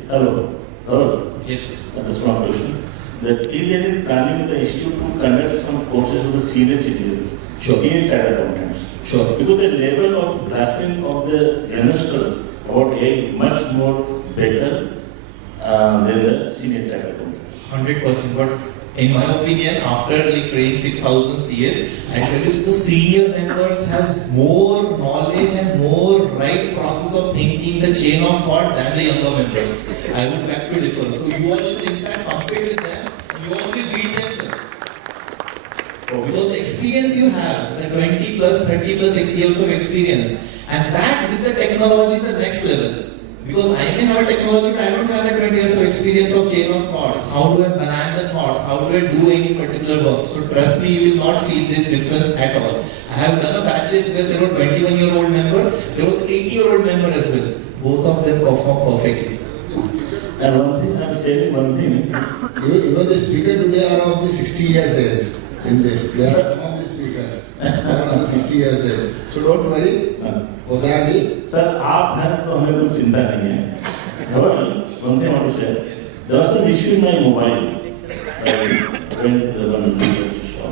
Hello. Yes. That's one question. That is there any planning the issue to conduct some courses for the senior citizens, Sure. senior chartered accountants? Sure. Because the level of grasping of the youngsters about AI is much more better than the senior chartered accountants. 100%. But in my opinion, after like training 6,000 CS, I tell you the senior members has more knowledge and more right process of thinking, the chain of thought than the younger members. I would beg to differ. So you all should in fact compete with them. You all will beat them, sir. Because the experience you have, the 20 plus, 30 plus years of experience, and that with the technology is the next level. Because I may have a technology, but I don't have that 20 years of experience of chain of thoughts. How do I balance the thoughts? How do I do any particular work? So trust me, you will not feel this difference at all. I have done a batches where there were 21-year-old member, there was 80-year-old member as well. Both of them perform perfectly. And one thing, I'm saying one thing. Even the speaker today are of the 60 years age in this. There are some of the speakers who are of the 60 years age. So don't worry. होता है जी. Sir, आप हैं तो हमें कोई चिंता नहीं है. However, one thing I want to share. There was an issue in my mobile. So I went to the one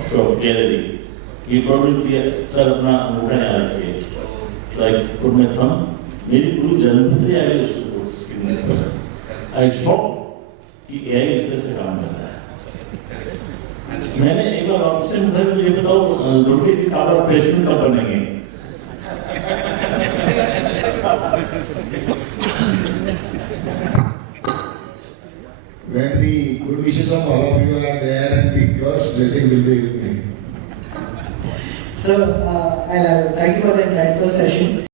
shop gallery. He probably sir अपना अंगूठा यहाँ रखिए. So I put my thumb. मेरी पूरी जन्मपत्री आ गई उसको स्क्रीन पर. I saw कि AI इस तरह से काम कर रहा है. मैंने एक बार ऑप्शन था मुझे बताओ रोटी से काबा प्रेसिडेंट कब बनेंगे? When the Guru wishes of all of you are there, and God's blessing will be with me. So, thank you for the insightful session.